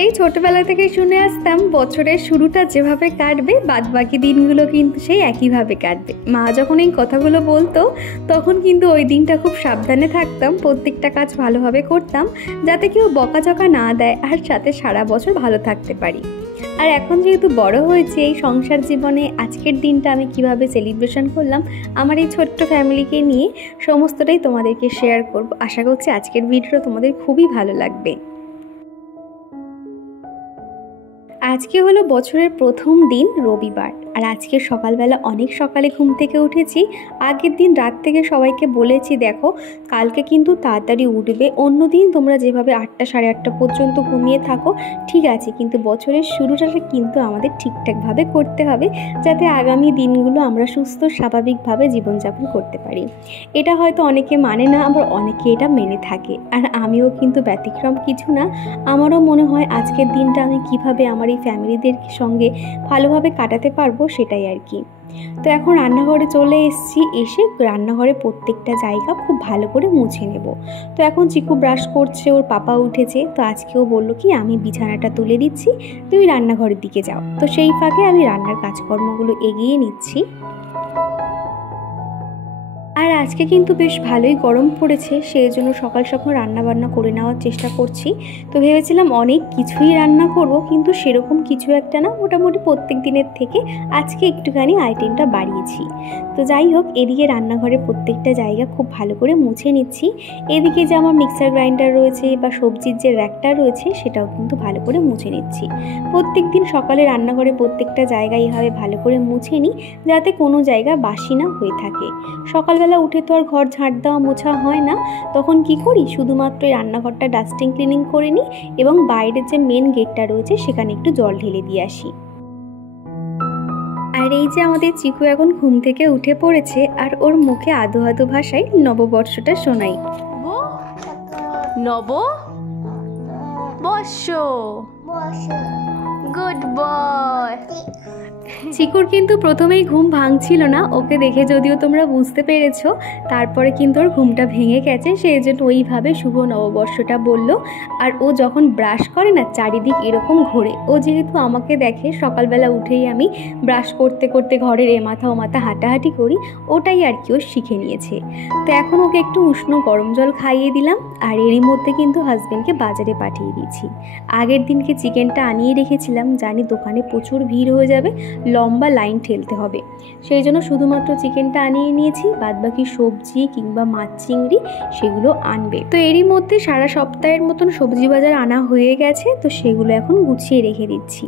সেই ছোটবেলা থেকে শুনে আসতাম বছরের শুরুটা যেভাবে কাটবে বাদবাকি দিনগুলো কিন্তু সেই একইভাবে কাটবে। মা যখন এই কথাগুলো বলতো তখন কিন্তু ওই দিনটা খুব সাবধানে থাকতাম, প্রত্যেকটা কাজ ভালোভাবে করতাম যাতে কেউ বকাঝকা না দেয় আর সাথে সারা বছর ভালো থাকতে পারি। আর এখন যেহেতু বড় হয়েছে এই সংসার জীবনে, আজকের দিনটা আমি কিভাবে সেলিব্রেশন করলাম আমার এই ছোট্ট ফ্যামিলিকে নিয়ে সমস্তটাই তোমাদেরকে শেয়ার করব। আশা করছি আজকের ভিডিওটা তোমাদের খুবই ভালো লাগবে। আজকে হলো বছরের প্রথম দিন রবিবার, আর আজকে সকালবেলা অনেক সকালে ঘুম থেকে উঠেছি। আগের দিন রাত থেকে সবাইকে বলেছি দেখো কালকে কিন্তু তাড়াতাড়ি উঠবে, অন্য দিন তোমরা যেভাবে 8টা সাড়ে 8টা পর্যন্ত ঘুমিয়ে থাকো ঠিক আছে, কিন্তু বছরের শুরুটা কিন্তু আমাদের ঠিকঠাকভাবে করতে হবে যাতে আগামী দিনগুলো আমরা সুস্থ স্বাভাবিকভাবে জীবনযাপন করতে পারি। এটা হয়তো অনেকে মানে না, আবার অনেকে এটা মেনে থাকে, আর আমিও কিন্তু ব্যতিক্রম কিছু না। আমারও মনে হয় আজকের দিনটা আমি কিভাবে আমার এই ফ্যামিলিদের সঙ্গে ভালোভাবে কাটাতে পারবো সেটাই আর কি। তো এখন রান্নাঘরে চলে এসেছি, এসে রান্নাঘরে প্রত্যেকটা জায়গা খুব ভালো করে মুছে নেব। তো এখন চিকু ব্রাশ করছে, ওর পাপা উঠেছে, তো আজকেও বললো কি আমি বিছানাটা তুলে দিচ্ছি, তুমি রান্নাঘরের দিকে যাও। তো সেই ফাঁকে আমি রান্নার কাজকর্মগুলো এগিয়ে নিচ্ছি। আর আজকে কিন্তু বেশ ভালোই গরম পড়েছে, সেই জন্য সকাল সকাল রান্নাবান্না করে নেওয়ার চেষ্টা করছি। তো ভেবেছিলাম অনেক কিছুই রান্না করব, কিন্তু সেরকম কিছু একটা না, মোটামুটি প্রত্যেক দিনের থেকে আজকে একটুখানি আইটেমটা বাড়িয়েছি। তো যাই হোক, এদিকে রান্নাঘরের প্রত্যেকটা জায়গা খুব ভালো করে মুছে নিচ্ছি। এদিকে যে আমার মিক্সার গ্রাইন্ডার রয়েছে বা সবজির যে র্যাকটা রয়েছে সেটাও কিন্তু ভালো করে মুছে নিচ্ছি। প্রত্যেক দিন সকালে রান্নাঘরে প্রত্যেকটা জায়গা এভাবে ভালো করে মুছে নিই যাতে কোনো জায়গা বাসি না হয়ে থাকে। সকালবেলা উঠে তো আর ঘর ঝাঁট দেওয়া মোছা হয় না, তখন কি করি শুধুমাত্র এই রান্নাঘরটা ডাস্টিং ক্লিনিং করে নিই এবং বাইরের যে মেন গেটটা রয়েছে সেখানে একটু জল ঢেলে দিয়ে আসি। আর এই যে আমাদের চিকু এখন ঘুম থেকে উঠে পড়েছে, আর ওর মুখে আদো আদো ভাষায় নববর্ষটা শোনাই। নববর্ষ, গুড বয়। চিকুর কিন্তু প্রথমেই ঘুম ভাঙছিল না, ওকে দেখে যদিও তোমরা বুঝতে পেরেছো, তারপরে কিন্তু ওর ঘুমটা ভেঙে গেছে, সেই জন্য ওইভাবে শুভ নববর্ষটা বলল। আর ও যখন ব্রাশ করে না চারিদিক এরকম ঘোরে, ও যেহেতু আমাকে দেখে সকালবেলা উঠেই আমি ব্রাশ করতে করতে ঘরের এ মাথা ও মাথা হাঁটাহাঁটি করি, ওটাই আর কি ও শিখে নিয়েছে। তো এখন ওকে একটু উষ্ণ গরম জল খাইয়ে দিলাম, আর এরই মধ্যে কিন্তু হাজবেন্ডকে বাজারে পাঠিয়ে দিয়েছি। আগের দিনকে চিকেনটা আনিয়ে রেখেছিলাম, জানি দোকানে প্রচুর ভিড় হয়ে যাবে, লম্বা লাইন ঠেলতে হবে, সেই জন্য শুধুমাত্র চিকেনটা আনিয়ে নিয়েছি, বাদবাকি সবজি কিংবা মাছ চিংড়ি সেগুলো আনবে। তো এরই মধ্যে সারা সপ্তাহের মতন সবজি বাজার আনা হয়ে গেছে, তো সেগুলো এখন গুছিয়ে রেখে দিচ্ছি।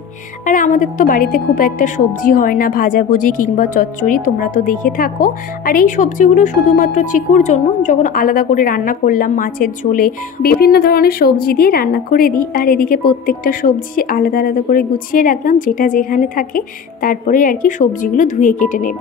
আর আমাদের তো বাড়িতে খুব একটা সবজি হয় না, ভাজাভুজি কিংবা চচ্চড়ি তোমরা তো দেখে থাকো। আর এই সবজিগুলো শুধুমাত্র চিকুর জন্য, যখন আলাদা করে রান্না করলাম মাছের ঝোলে বিভিন্ন ধরনের সবজি দিয়ে রান্না করে দিই। আর এদিকে প্রত্যেকটা সবজি আলাদা আলাদা করে গুছিয়ে রাখলাম, যেটা যেখানে থাকে, তারপরে আর কি সবজিগুলো ধুয়ে কেটে নেব।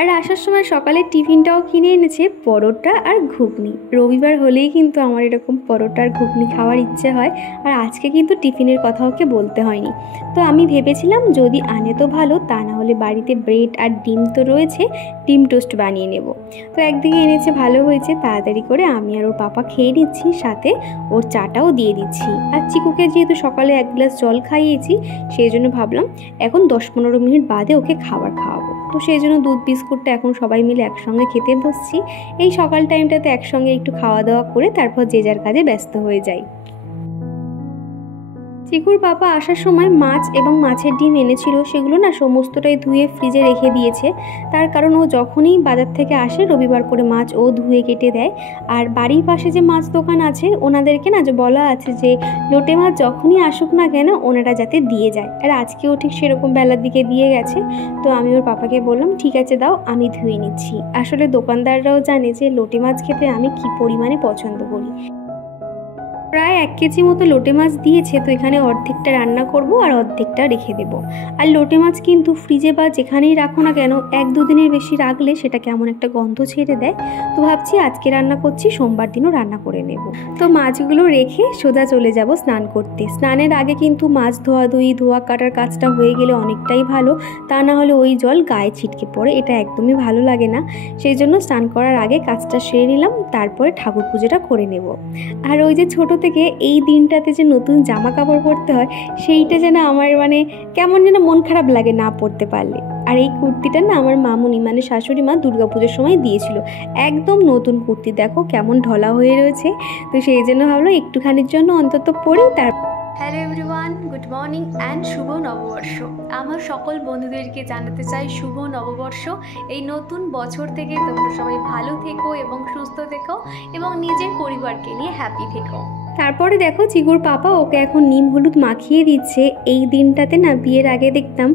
আর আসার সময় সকালে টিফিনটাও কিনে এনেছে পরোটা আর ঘুগনি। রবিবার হলেই কিন্তু আমার এরকম পরোটা আর ঘুগনি খাওয়ার ইচ্ছে হয়, আর আজকে কিন্তু টিফিনের কথা ওকে বলতে হয়নি। তো আমি ভেবেছিলাম যদি আনে তো ভালো, তা না হলে বাড়িতে ব্রেড আর ডিম তো রয়েছে, ডিম টোস্ট বানিয়ে নেব। তো একদিকে এনেছে ভালো হয়েছে, তাড়াতাড়ি করে আমি আর ওর পাপা খেয়ে নিচ্ছি, সাথে ওর চাটাও দিয়ে দিচ্ছি। আর চিকুকে যেহেতু সকালে 1 গ্লাস জল খাইয়েছি, সেই জন্য ভাবলাম এখন 10-15 মিনিট বাদে ওকে খাবার খাওয়াবো। তো সেই জন্য দুধ বিস্কুটটা এখন সবাই মিলে একসঙ্গে খেতে বসছি। এই সকাল টাইমটাতে একসঙ্গে একটু খাওয়া দাওয়া করে তারপর যে যার কাজে ব্যস্ত হয়ে যাই। চিকুর পাপা আসার সময় মাছ এবং মাছের ডিম এনেছিল, সেগুলো না সমস্তটাই ধুয়ে ফ্রিজে রেখে দিয়েছে। তার কারণ ও যখনই বাজার থেকে আসে রবিবার করে মাছ ও ধুয়ে কেটে দেয়। আর বাড়ির পাশে যে মাছ দোকান আছে ওনাদেরকে না যে বলা আছে যে লোটে মাছ যখনই আসুক না কেন ওনারা যাতে দিয়ে যায়, আর আজকেও ঠিক সেরকম বেলার দিকে দিয়ে গেছে। তো আমি ওর পাপাকে বললাম ঠিক আছে দাও, আমি ধুয়ে নিচ্ছি। আসলে দোকানদাররাও জানে যে লোটে মাছ খেতে আমি কি পরিমাণে পছন্দ করি। প্রায় 1 কেজি মতো লোটে মাছ দিয়েছে, তো এখানে অর্ধেকটা রান্না করব আর অর্ধেকটা রেখে দেব। আর লোটে মাছ কিন্তু ফ্রিজে বা যেখানেই রাখো না কেন 1-2 দিনের বেশি রাখলে সেটা কেমন একটা গন্ধ ছেড়ে দেয়। তো ভাবছি আজকে রান্না করছি, সোমবার দিনও রান্না করে নেব। তো মাছগুলো রেখে সোজা চলে যাব স্নান করতে। স্নানের আগে কিন্তু মাছ ধোয়া কাটার কাজটা হয়ে গেলে অনেকটাই ভালো, তা না হলে ওই জল গায়ে ছিটকে পড়ে, এটা একদমই ভালো লাগে না। সেই জন্য স্নান করার আগে কাজটা সেরে নিলাম, তারপরে ঠাকুর পুজোটা করে নেব। আর ওই যে ছোট থেকে এই দিনটাতে যে নতুন জামা কাপড় পরতে হয়, সেইটা যেন আমার কেমন যেন মন খারাপ লাগে না পরতে পারলে। আর এই কুর্তিটা না আমার মামুনি শাশুড়ি মা দুর্গাপুজোর সময় দিয়েছিল, একদম নতুন কুর্তি, দেখো কেমন ঢলা হয়ে রয়েছে। তো সেই জন্য ভাবলাম একটুখানির জন্য অন্তত পরি। Hello everyone, good morning and শুভ নববর্ষ। আমার সকল বন্ধুদেরকে জানাতে চাই শুভ নববর্ষ। এই নতুন বছর থেকে তোমরা সবাই ভালো থেকো এবং সুস্থ থেকো এবং নিজের পরিবারকে নিয়ে হ্যাপি থেকো। তারপরে দেখো চিকুর পাপা ওকে এখন নিম হলুদ মাখিয়ে দিচ্ছে। এই দিনটাতে না বিয়ের আগে দেখতাম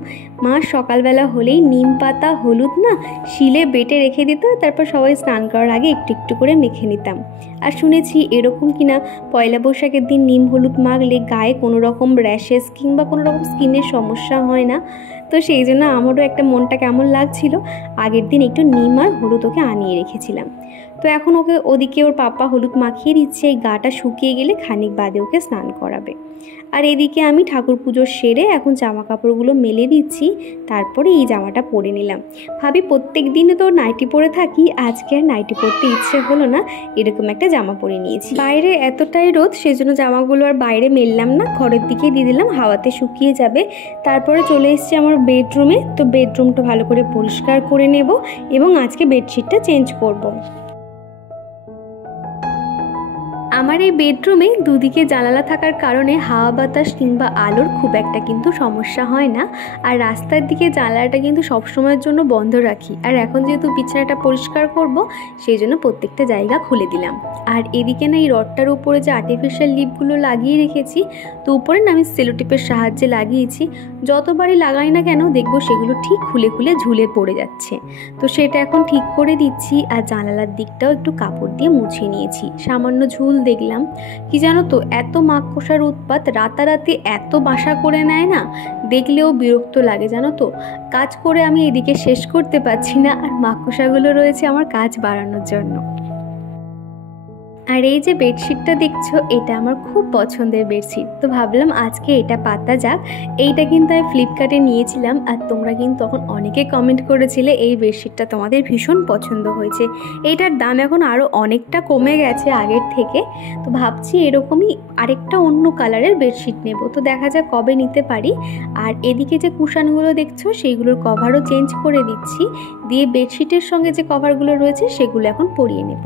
মা সকালবেলা হলেই নিম পাতা হলুদ শিলে বেটে রেখে দিত, তারপর সবাই স্নান করার আগে একটু একটু করে মেখে নিতাম। আর শুনেছি এরকম কিনা পয়লা বৈশাখের দিন নিম হলুদ মাখলে গায়ে কোনো রকম র্যাশেস কিংবা কোনো রকম স্কিনের সমস্যা হয় না। তো সেই জন্য আমারও একটা মনটা কেমন লাগছিল, আগের দিন একটু নিম আর হলুদ ওকে আনিয়ে রেখেছিলাম। তো এখন ওদিকে ওর পাপা হলুদ মাখিয়ে দিচ্ছে, এই গাটা শুকিয়ে গেলে খানিক বাদে ওকে স্নান করাবে। আর এদিকে আমি ঠাকুর পুজো সেরে এখন জামা কাপড়গুলো মেলে দিচ্ছি, তারপরে এই জামাটা পরে নিলাম। ভাবি প্রত্যেক দিনে তো নাইটি পরে থাকি, আজকে আর নাইটি পরতে ইচ্ছে হলো না, এরকম একটা জামা পরে নিয়েছি। বাইরে এতটাই রোদ, সেজন্য জামাগুলো আর বাইরে মেললাম না, ঘরের দিকে দিয়ে দিলাম, হাওয়াতে শুকিয়ে যাবে। তারপরে চলে এসেছি আমার বেডরুমে। তো বেডরুমটা ভালো করে পরিষ্কার করে নেব এবং আজকে বেডশিটটা চেঞ্জ করব। আমার এই বেডরুমে দুদিকে জানালা থাকার কারণে হাওয়া বাতাস কিংবা আলোর খুব একটা কিন্তু সমস্যা হয় না। আর রাস্তার দিকে জানালাটা কিন্তু সবসময়ের জন্য বন্ধ রাখি। আর এখন যেহেতু বিছানাটা পরিষ্কার করব, সেই জন্য প্রত্যেকটা জায়গা খুলে দিলাম। আর এদিকে না এই রডটার উপরে যে আর্টিফিশিয়াল লিপগুলো লাগিয়ে রেখেছি, তো উপরে না আমি সেলোটিপের সাহায্যে লাগিয়েছি। যতবারই লাগাই না কেন দেখবো সেগুলো ঠিক খুলে খুলে ঝুলে পড়ে যাচ্ছে। তো সেটা এখন ঠিক করে দিচ্ছি। আর জানালার দিকটাও একটু কাপড় দিয়ে মুছে নিয়েছি, সামান্য ঝুল দেখলাম। কি জানো তো, এত মাকড়সার উৎপাত, রাতারাতি এত বাসা করে নেয় না, দেখলেও বিরক্ত লাগে জানো তো। কাজ করে আমি এদিকে শেষ করতে পারছি না, আর মাকড়সাগুলো রয়েছে আমার কাজ বাড়ানোর জন্য। আর এই যে বেডশিটটা দেখছো, এটা আমার খুব পছন্দের বেডশিট। তো ভাবলাম আজকে এটা পাতা যাক। এইটা কিন্তু আমি ফ্লিপকার্টে নিয়েছিলাম, আর তোমরা কিন্তু তখন অনেকে কমেন্ট করেছিলে এই বেডশিটটা তোমাদের ভীষণ পছন্দ হয়েছে। এইটার দাম এখন আরও অনেকটা কমে গেছে আগের থেকে। তো ভাবছি এরকমই আরেকটা অন্য কালারের বেডশিট নেব, তো দেখা যাক কবে নিতে পারি। আর এদিকে যে কুশানগুলো দেখছো, সেইগুলোর কভারও চেঞ্জ করে দিচ্ছি, দিয়ে বেডশিটের সঙ্গে যে কভারগুলো রয়েছে সেগুলো এখন পরিয়ে নেব।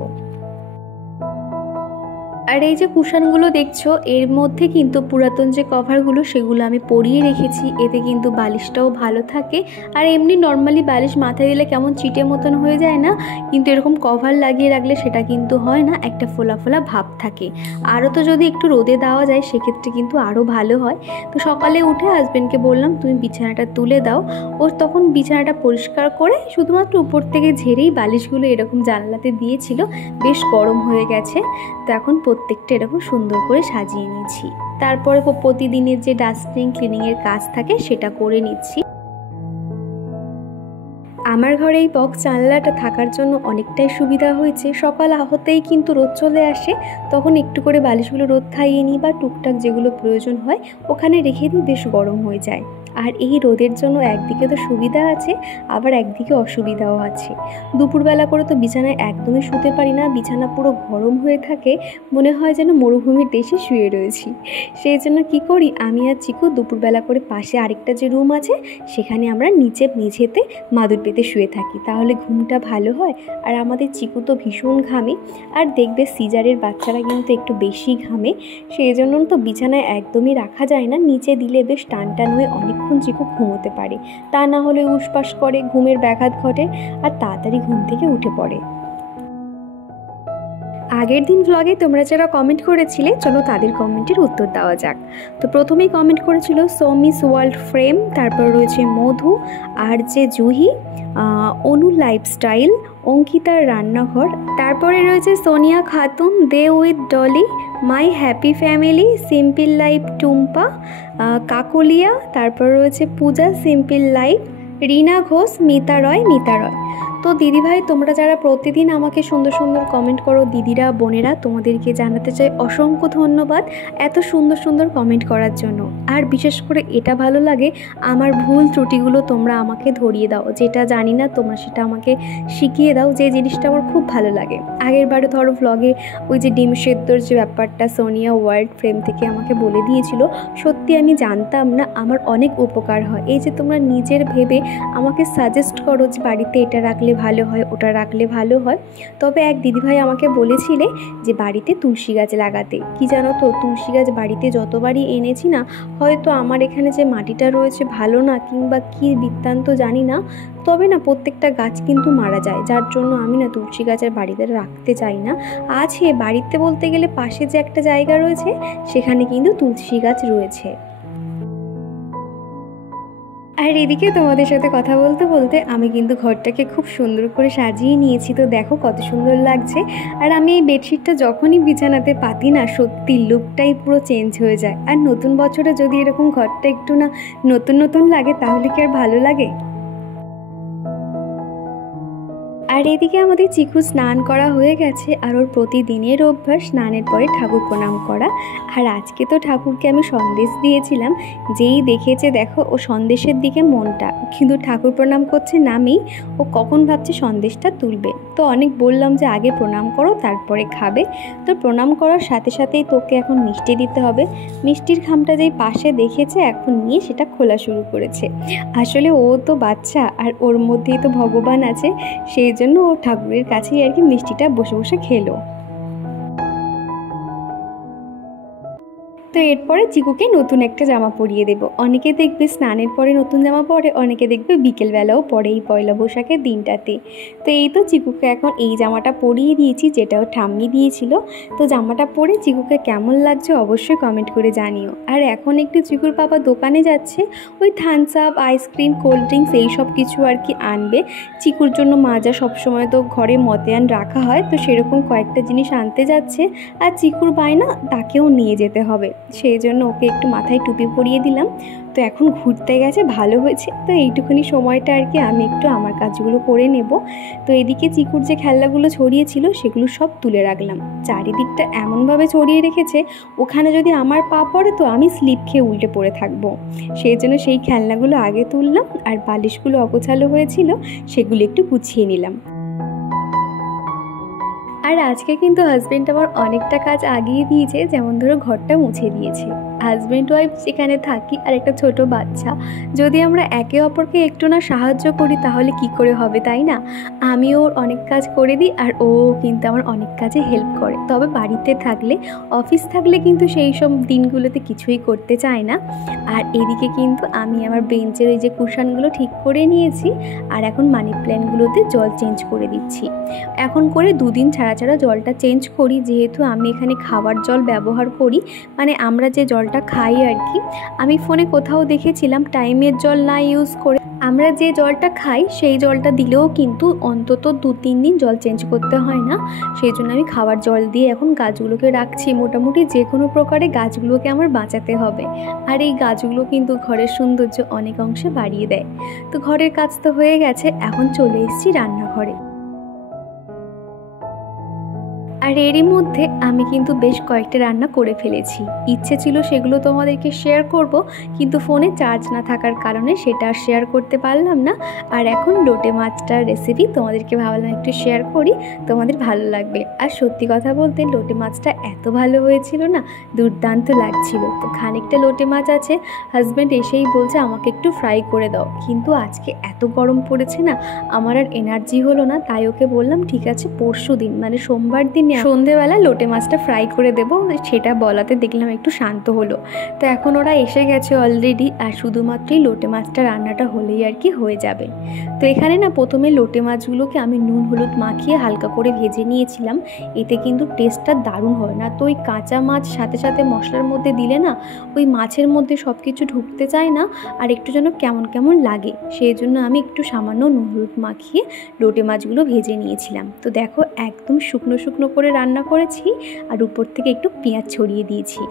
আর এই যে কুশানগুলো দেখছো, এর মধ্যে কিন্তু পুরাতন যে কভারগুলো সেগুলো আমি পরিয়ে রেখেছি, এতে কিন্তু বালিশটাও ভালো থাকে। আর এমনি নর্মালি বালিশ মাথায় দিলে কেমন চিটে মতন হয়ে যায় না, কিন্তু এরকম কভার লাগিয়ে রাখলে সেটা কিন্তু হয় না, একটা ফোলা ফোলা ভাব থাকে। আরও তো যদি একটু রোদে দেওয়া যায় সেক্ষেত্রে কিন্তু আরও ভালো হয়। তো সকালে উঠে হাজব্যান্ডকে বললাম তুমি বিছানাটা তুলে দাও। ও তখন বিছানাটা পরিষ্কার করে শুধুমাত্র উপর থেকে ঝেড়েই বালিশগুলো এরকম জানলাতে দিয়েছিল, বেশ গরম হয়ে গেছে। তো এখন প্রত্যেকটা এরকম সুন্দর করে সাজিয়ে নিচ্ছি। তারপরে প্রতিদিনের যে ডাস্টিং ক্লিনিংয়ের কাজ থাকে সেটা করে নিচ্ছি। আমার ঘরে এই বক্স জানলাটা থাকার জন্য অনেকটাই সুবিধা হয়েছে। সকাল হতেই কিন্তু রোদ চলে আসে, তখন একটু করে বালিশগুলো রোদ খাইয়ে নিই বা টুকটাক যেগুলো প্রয়োজন হয় ওখানে রেখে দিই, বেশ গরম হয়ে যায়। আর এই রোদের জন্য একদিকে তো সুবিধা আছে, আবার একদিকে অসুবিধাও আছে। দুপুরবেলা করে তো বিছানায় একদমই শুতে পারি না, বিছানা পুরো গরম হয়ে থাকে, মনে হয় যেন মরুভূমির দেশে শুয়ে রয়েছি। সেই জন্য কী করি, আমি আর চিকু দুপুরবেলা করে পাশে আরেকটা যে রুম আছে সেখানে আমরা নিচে মেঝেতে মাদুর পেতে শুয়ে থাকি, তাহলে ঘুমটা ভালো হয়। আর আমাদের চিকু তো ভীষণ ঘামে, আর দেখবে সিজারের বাচ্চারা কিন্তু একটু বেশি ঘামে, সেই জন্য তো বিছানায় একদমই রাখা যায় না, নিচে দিলে বেশ টান টান হয়ে অনেকক্ষণ চিকু ঘুমোতে পারে, তা না হলে উসপাস করে, ঘুমের ব্যাঘাত ঘটে আর তাড়াতাড়ি ঘুম থেকে উঠে পড়ে। আগের দিন ব্লগে তোমরা যারা কমেন্ট করেছিলে, চলো তাদের কমেন্টের উত্তর দেওয়া যাক। তো প্রথমেই কমেন্ট করেছিল সৌমিস ওয়ার্ল্ড ফ্রেম, তারপর রয়েছে মধু, আর যে জুহি, অনু লাইফস্টাইল, অঙ্কিতার রান্নাঘর, তারপরে রয়েছে Sonia Khatun, day with Dolly, my happy family, simple life Tumpa, Kakliya, তারপর রয়েছে পূজা সিম্পল লাইফ, রিনা ঘোষ, মিতা রয়। তো দিদিভাই তোমরা যারা প্রতিদিন আমাকে সুন্দর সুন্দর কমেন্ট করো, দিদিরা বোনেরা, তোমাদেরকে জানাতে চাই অসংখ্য ধন্যবাদ এত সুন্দর সুন্দর কমেন্ট করার জন্য। আর বিশেষ করে এটা ভালো লাগে আমার ভুল ত্রুটিগুলো তোমরা আমাকে ধরিয়ে দাও, যেটা জানি না তোমরা সেটা আমাকে শিখিয়ে দাও, যে জিনিসটা আমার খুব ভালো লাগে। আগের বারে ধরো ভ্লগে ওই যে ডিম সেদ্ধর যে ব্যাপারটা সোনিয়া ওয়ার্ল্ড ফ্রেম থেকে আমাকে বলে দিয়েছিল, সত্যি আমি জানতাম না, আমার অনেক উপকার হয়। এই যে তোমরা নিজের ভেবে আমাকে সাজেস্ট করো যে বাড়িতে এটা রাখলে ভালো হয়, ওটা রাখলে ভালো হয়। তবে এক দিদিভাই আমাকে বলেছিলে যে বাড়িতে তুলসী গাছ লাগাতে। কি জানো তো, তুলসী গাছ বাড়িতে যতবারই এনেছি না, হয়তো আমার এখানে যে মাটিটা রয়েছে ভালো না, কিংবা কী বৃত্তান্ত জানি না, তবে না প্রত্যেকটা গাছ কিন্তু মারা যায়, যার জন্য আমি না তুলসী গাছের বাড়িতে রাখতে চাই না। আছে বাড়িতে বলতে গেলে পাশে যে একটা জায়গা রয়েছে সেখানে কিন্তু তুলসী গাছ রয়েছে। আর এদিকে তোমাদের সাথে কথা বলতে বলতে আমি কিন্তু ঘরটাকে খুব সুন্দর করে সাজিয়ে নিয়েছি। তো দেখো কত সুন্দর লাগছে। আর আমি এই বেডশিটটা যখনই বিছানাতে পাতি না, সত্যি লুকটাই পুরো চেঞ্জ হয়ে যায়। আর নতুন বছরে যদি এরকম ঘরটা একটু না নতুন নতুন লাগে তাহলে কি আর ভালো লাগে। আর এদিকে আমাদের চিকু স্নান করা হয়ে গেছে, আর ওর প্রতিদিনের অভ্যাস স্নানের পরে ঠাকুর প্রণাম করা। আর আজকে তো ঠাকুরকে আমি সন্দেশ দিয়েছিলাম, যেই দেখেছে দেখো ও সন্দেশের দিকে মনটা, কিন্তু ঠাকুর প্রণাম করছে নামেই ও কখন ভাবছে সন্দেশটা তুলবে। তো অনেক বললাম যে আগে প্রণাম করো তারপরে খাবে। তো প্রণাম করার সাথে সাথেই তোকে এখন মিষ্টি দিতে হবে। মিষ্টির খামটা যেই পাশে দেখেছে এখন নিয়ে সেটা খোলা শুরু করেছে। আসলে ও তো বাচ্চা, আর ওর মধ্যেই তো ভগবান আছে, সেই জন্য ও ঠাকুরের কাছেই আর কি মিষ্টিটা বসে বসে খেলো। তো এরপরে চিকুকে নতুন একটা জামা পরিয়ে দেবো। অনেকে দেখবে স্নানের পরে নতুন জামা পরে, অনেকে দেখবে বিকেলবেলাও পরে এই পয়লা বৈশাখের দিনটাতে। তো এই তো চিকুকে এখন এই জামাটা পরিয়ে দিয়েছি, যেটাও ঠাম্মি দিয়েছিল। তো জামাটা পরে চিকুকে কেমন লাগছে অবশ্যই কমেন্ট করে জানিও। আর এখন একটু চিকুর বাবা দোকানে যাচ্ছে, ওই Thums Up, ice cream, cold drinks এই সব কিছু আর কি আনবে। চিকুর জন্য মাজা সবসময় তো ঘরে মতিয়ান রাখা হয়, তো সেরকম কয়েকটা জিনিস আনতে যাচ্ছে। আর চিকুর বায়না তাকেও নিয়ে যেতে হবে, সেই জন্য ওকে একটু মাথায় টুপি পরিয়ে দিলাম। তো এখন ঘুরতে গেছে, ভালো হয়েছে। তো এইটুকুনি সময়টা আর কি আমি একটু আমার কাজগুলো করে নেব। তো এদিকে চিকুর যে খেলনাগুলো ছড়িয়েছিল সেগুলো সব তুলে রাখলাম। চারিদিকটা এমনভাবে ছড়িয়ে রেখেছে, ওখানে যদি আমার পা পড়ে তো আমি স্লিপ খেয়ে উল্টে পড়ে থাকবো। সেই জন্য সেই খেলনাগুলো আগে তুললাম, আর বালিশগুলো অগোছালো হয়েছিল সেগুলো একটু গুছিয়ে নিলাম। আর আজকে কিন্তু হাজব্যান্ড আমার অনেকটা কাজ আগিয়ে দিয়েছে, যেমন ধরো ঘরটা মুছে দিয়েছে। হাজব্যান্ড ওয়াইফ যেখানে থাকি আর একটা ছোট বাচ্চা, যদি আমরা একে অপরকে একটু না সাহায্য করি তাহলে কি করে হবে, তাই না? আমি ওর অনেক কাজ করে দিই আর ও কিন্তু আমার অনেক কাজে হেল্প করে। তবে বাড়িতে থাকলে, অফিস থাকলে কিন্তু সেই সব দিনগুলোতে কিছুই করতে চায় না। আর এদিকে কিন্তু আমি আমার বেঞ্চের ওই যে কুশনগুলো ঠিক করে নিয়েছি, আর এখন মানি প্ল্যান্টগুলোতে জল চেঞ্জ করে দিচ্ছি। এখন করে দুদিন ছাড়া ছাড়া জলটা চেঞ্জ করি, যেহেতু আমি এখানে খাবার জল ব্যবহার করি, মানে আমরা যে জলটা খাই আর কি। আমি ফোনে কোথাও দেখেছিলাম টাইমের জল না ইউজ করে আমরা যে জলটা খাই সেই জলটা দিলেও কিন্তু অন্তত 2-3 দিন জল চেঞ্জ করতে হয় না। সেই জন্য আমি খাবার জল দিয়ে এখন গাছগুলোকে রাখছি। মোটামুটি যে কোনো প্রকারে গাছগুলোকে আমার বাঁচাতে হবে, আর এই গাছগুলো কিন্তু ঘরের সৌন্দর্য অনেক অংশে বাড়িয়ে দেয়। তো ঘরের কাজ তো হয়ে গেছে, এখন চলে এসেছি রান্নাঘরে। আর এরই মধ্যে আমি কিন্তু বেশ কয়েকটা রান্না করে ফেলেছি। ইচ্ছে ছিল সেগুলো তোমাদেরকে শেয়ার করব, কিন্তু ফোনে চার্জ না থাকার কারণে সেটা আর শেয়ার করতে পারলাম না। আর এখন লোটে মাছটার রেসিপি তোমাদেরকে ভাবলাম একটু শেয়ার করি, তোমাদের ভালো লাগবে। আর সত্যি কথা বলতে লোটে মাছটা এত ভালো হয়েছিল না, দুর্দান্ত লাগছিল। তো খানিকটা লোটে মাছ আছে, হাজব্যান্ড এসেই বলছে আমাকে একটু ফ্রাই করে দাও, কিন্তু আজকে এত গরম পড়েছে না, আমার আর এনার্জি হলো না। তাই ওকে বললাম ঠিক আছে পরশু দিন মানে সোমবার দিনে সন্ধেবেলা লোটে মাছটা ফ্রাই করে দেবো, সেটা বলাতে দেখলাম একটু শান্ত হলো। তো এখন ওরা এসে গেছে অলরেডি, আর শুধুমাত্রই লোটে মাছটা রান্নাটা হলেই আর কি হয়ে যাবে। তো এখানে না প্রথমে লোটে মাছগুলোকে আমি নুন হলুদ মাখিয়ে হালকা করে ভেজে নিয়েছিলাম। এতে কিন্তু টেস্টটা দারুণ হয় না, তো ওই কাঁচা মাছ সাথে সাথে মশলার মধ্যে দিলে না ওই মাছের মধ্যে সব কিছু ঢুকতে চায় না, আর একটু যেন কেমন কেমন লাগে। সেই জন্য আমি একটু সামান্য নুন হলুদ মাখিয়ে লোটে মাছগুলো ভেজে নিয়েছিলাম। তো দেখো একদম শুকনো শুকনো করে রান্না করেছি, আর উপর থেকে একটু পেঁয়াজ ছড়িয়ে দিয়েছি।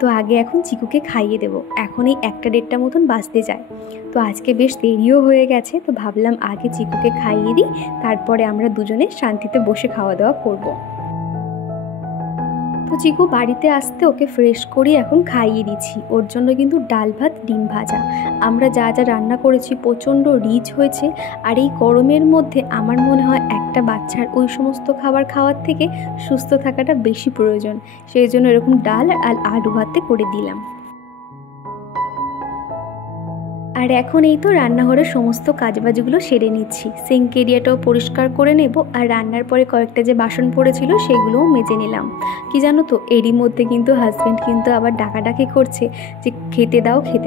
তো আগে এখন চিকুকে খাইয়ে দেবো, এখন এই 1-1.5টা মতন বাজতে যায়। তো আজকে বেশ দেরিও হয়ে গেছে, তো ভাবলাম আগে চিকুকে খাইয়ে দিই, তারপরে আমরা দুজনে শান্তিতে বসে খাওয়া দাওয়া করবো। তো চিকু বাড়িতে আসতে ওকে ফ্রেশ করে এখন খাইয়ে দিচ্ছি। ওর জন্য কিন্তু ডাল ভাত ডিম ভাজা, আমরা যা যা রান্না করেছি প্রচণ্ড রিচ হয়েছে। আর এই গরমের মধ্যে আমার মনে হয় একটা বাচ্চার ওই সমস্ত খাবার খাওয়ার থেকে সুস্থ থাকাটা বেশি প্রয়োজন, সেই জন্য এরকম ডাল আর আলু ভাতে করে দিলাম। আর এখন এই তো রান্নাঘরের সমস্ত কাজবাজগুলো সেরে নিচ্ছি, সিঙ্ক এরিয়াটাও পরিষ্কার করে নেব, আর রান্নার পরে কয়েকটা যে বাসন পড়েছিল সেগুলোও মেজে নিলাম। কি জানো তো, এরই মধ্যে কিন্তু হাজব্যান্ড কিন্তু আবার ডাকাডাকি করছে যে খেতে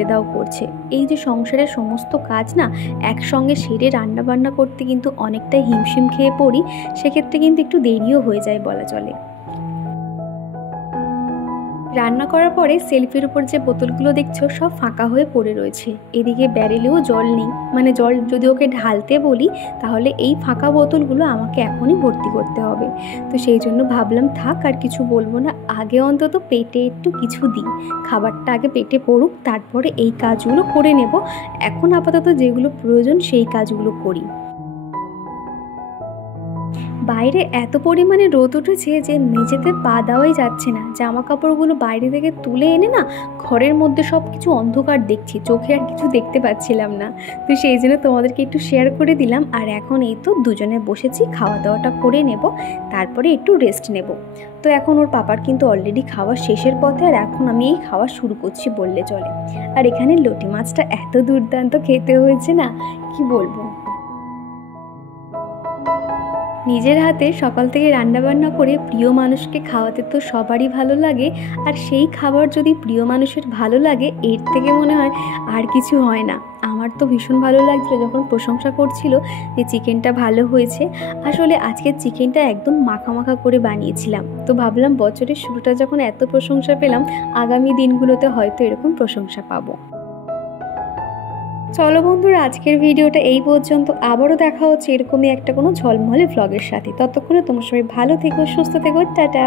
দাও করছে। এই যে সংসারের সমস্ত কাজ না একসঙ্গে সেরে রান্না বান্না করতে কিন্তু অনেকটাই হিমশিম খেয়ে পড়ি, সেক্ষেত্রে কিন্তু একটু দেরিও হয়ে যায় বলা চলে। রান্না করার পরে সেলফের উপর যে বোতলগুলো দেখছো সব ফাঁকা হয়ে পড়ে রয়েছে, এদিকে ব্যারেলেও জল নেই, মানে জল যদি ওকে ঢালতে বলি তাহলে এই ফাঁকা বোতলগুলো আমাকে এখনই ভর্তি করতে হবে। তো সেই জন্য ভাবলাম থাক আর কিছু বলবো না, আগে অন্তত পেটে একটু কিছু দিই, খাবারটা আগে পেটে পড়ুক, তারপরে এই কাজগুলো করে নেব। এখন আপাতত যেগুলো প্রয়োজন সেই কাজগুলো করি। বাইরে এত পরিমাণে রোদ উঠেছে যে মেঝেতে পা দেওয়াই যাচ্ছে না, জামা কাপড়গুলো বাইরে থেকে তুলে এনে না ঘরের মধ্যে সব কিছু অন্ধকার দেখছি, চোখে আর কিছু দেখতে পাচ্ছিলাম না। তো সেই জন্য তোমাদেরকে একটু শেয়ার করে দিলাম। আর এখন এই তো দুজনে বসেছি, খাওয়া দাওয়াটা করে নেব, তারপরে একটু রেস্ট নেব। তো এখন ওর পাপার কিন্তু অলরেডি খাওয়া শেষের পথে, আর এখন আমি এই খাওয়া শুরু করছি বললে চলে। আর এখানে লোটে মাছটা এত দুর্দান্ত খেতে হয়েছে না, কি বলবো। নিজের হাতে সকাল থেকে রান্নাবান্না করে প্রিয় মানুষকে খাওয়াতে তো সবারই ভালো লাগে, আর সেই খাবার যদি প্রিয় মানুষের ভালো লাগে এর থেকে মনে হয় আর কিছু হয় না। আমার তো ভীষণ ভালো লাগছিল যখন প্রশংসা করছিল যে চিকেনটা ভালো হয়েছে। আসলে আজকের চিকেনটা একদম মাখা মাখা করে বানিয়েছিলাম, তো ভাবলাম বছরের শুরুটা যখন এত প্রশংসা পেলাম, আগামী দিনগুলোতে হয়তো এরকম প্রশংসা পাবো। চলো বন্ধুরা, আজকের ভিডিওটা এই পর্যন্ত, আবারও দেখা হচ্ছে এরকমই একটা কোনো ঝলমলে ভ্লগের সাথে। ততক্ষণে তোমার সবাই ভালো থেকো, সুস্থ থেকো, টাটা।